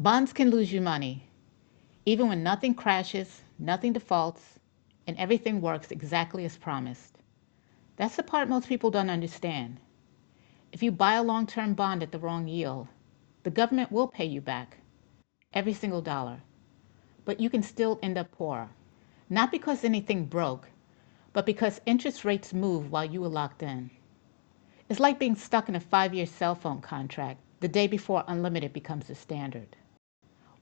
Bonds can lose you money, even when nothing crashes, nothing defaults, and everything works exactly as promised. That's the part most people don't understand. If you buy a long-term bond at the wrong yield, the government will pay you back every single dollar, but you can still end up poor. Not because anything broke, but because interest rates move while you were locked in. It's like being stuck in a 5-year cell phone contract the day before unlimited becomes the standard.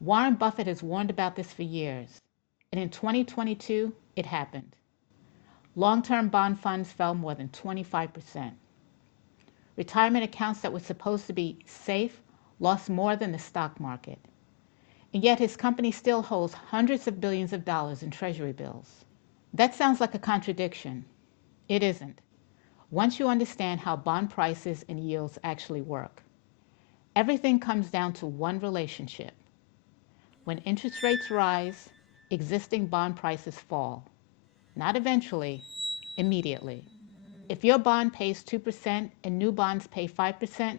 Warren Buffett has warned about this for years, and in 2022, it happened. Long-term bond funds fell more than 25%. Retirement accounts that were supposed to be safe lost more than the stock market. And yet his company still holds hundreds of billions of dollars in Treasury bills. That sounds like a contradiction. It isn't. Once you understand how bond prices and yields actually work, everything comes down to one relationship. When interest rates rise, existing bond prices fall. Not eventually, immediately. If your bond pays 2% and new bonds pay 5%,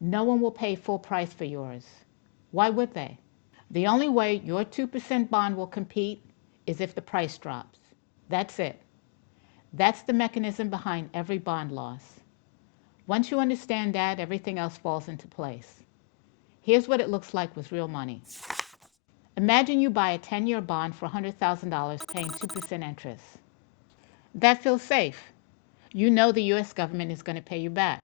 no one will pay full price for yours. Why would they? The only way your 2% bond will compete is if the price drops. That's it. That's the mechanism behind every bond loss. Once you understand that, everything else falls into place. Here's what it looks like with real money. Imagine you buy a 10-year bond for $100,000 paying 2% interest. That feels safe. You know the US government is going to pay you back.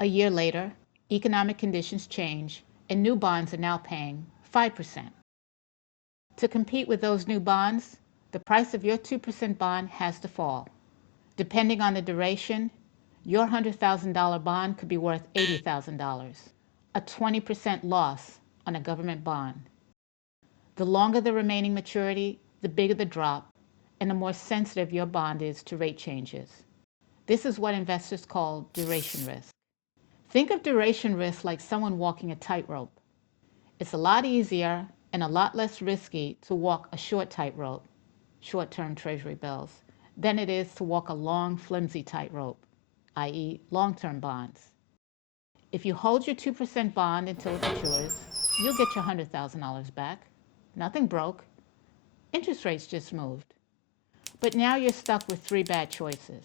A year later, economic conditions change and new bonds are now paying 5%. To compete with those new bonds, the price of your 2% bond has to fall. Depending on the duration, your $100,000 bond could be worth $80,000, a 20% loss on a government bond. The longer the remaining maturity, the bigger the drop, and the more sensitive your bond is to rate changes. This is what investors call duration risk. Think of duration risk like someone walking a tightrope. It's a lot easier and a lot less risky to walk a short tightrope, short-term Treasury bills, than it is to walk a long, flimsy tightrope, i.e. long-term bonds. If you hold your 2% bond until it matures, you'll get your $100,000 back. Nothing broke. Interest rates just moved. But now you're stuck with three bad choices.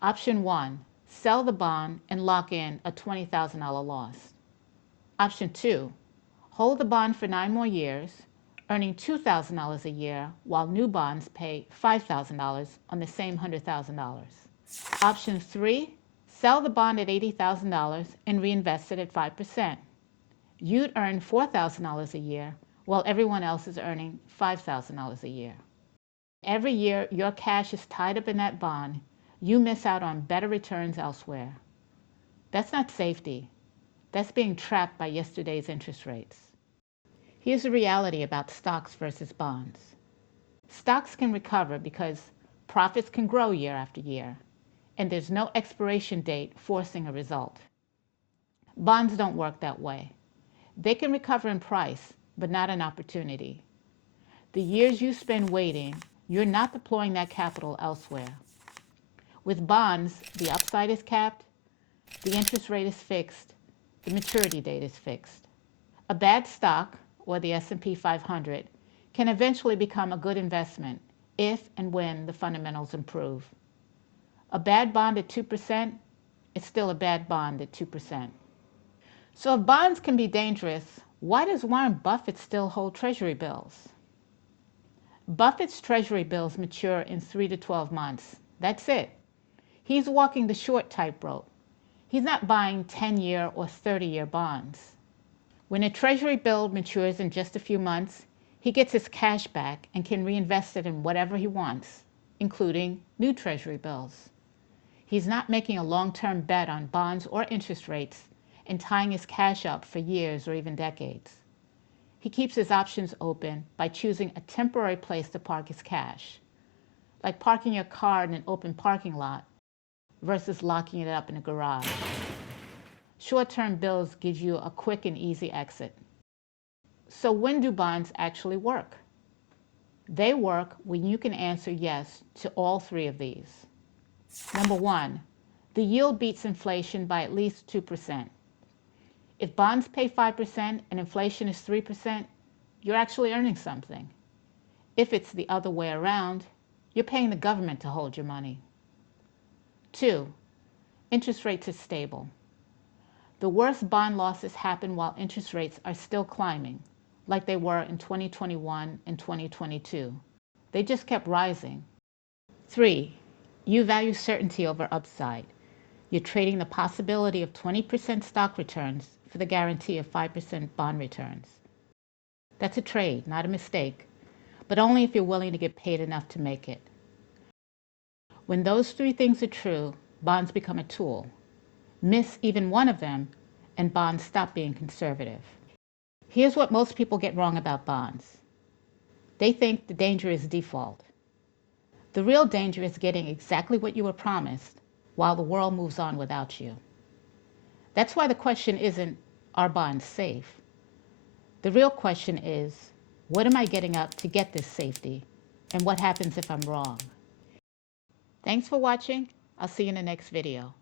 Option 1, sell the bond and lock in a $20,000 loss. Option 2, hold the bond for 9 more years, earning $2,000 a year while new bonds pay $5,000 on the same $100,000. Option 3, sell the bond at $80,000 and reinvest it at 5%. You'd earn $4,000 a year while everyone else is earning $5,000 a year. Every year your cash is tied up in that bond, you miss out on better returns elsewhere. That's not safety. That's being trapped by yesterday's interest rates. Here's the reality about stocks versus bonds. Stocks can recover because profits can grow year after year, and there's no expiration date forcing a result. Bonds don't work that way. They can recover in price, but not in opportunity. The years you spend waiting, you're not deploying that capital elsewhere. With bonds, the upside is capped, the interest rate is fixed, the maturity date is fixed. A bad stock, or the S&P 500, can eventually become a good investment if and when the fundamentals improve. A bad bond at 2% is still a bad bond at 2%. So if bonds can be dangerous, why does Warren Buffett still hold Treasury bills? Buffett's Treasury bills mature in 3 to 12 months. That's it. He's walking the short tightrope. He's not buying 10-year or 30-year bonds. When a Treasury bill matures in just a few months, he gets his cash back and can reinvest it in whatever he wants, including new Treasury bills. He's not making a long-term bet on bonds or interest rates and tying his cash up for years or even decades. He keeps his options open by choosing a temporary place to park his cash, like parking your car in an open parking lot versus locking it up in a garage. Short-term bills give you a quick and easy exit. So when do bonds actually work? They work when you can answer yes to all three of these. Number 1, the yield beats inflation by at least 2%. If bonds pay 5% and inflation is 3%, you're actually earning something. If it's the other way around, you're paying the government to hold your money. 2. Interest rates are stable. The worst bond losses happen while interest rates are still climbing, like they were in 2021 and 2022. They just kept rising. 3. You value certainty over upside. You're trading the possibility of 20% stock returns for the guarantee of 5% bond returns. That's a trade, not a mistake, but only if you're willing to get paid enough to make it. When those three things are true, bonds become a tool. Miss even one of them, and bonds stop being conservative. Here's what most people get wrong about bonds. They think the danger is default. The real danger is getting exactly what you were promised while the world moves on without you. That's why the question isn't, are bonds safe? The real question is, what am I getting up to get this safety? And what happens if I'm wrong? Thanks for watching. I'll see you in the next video.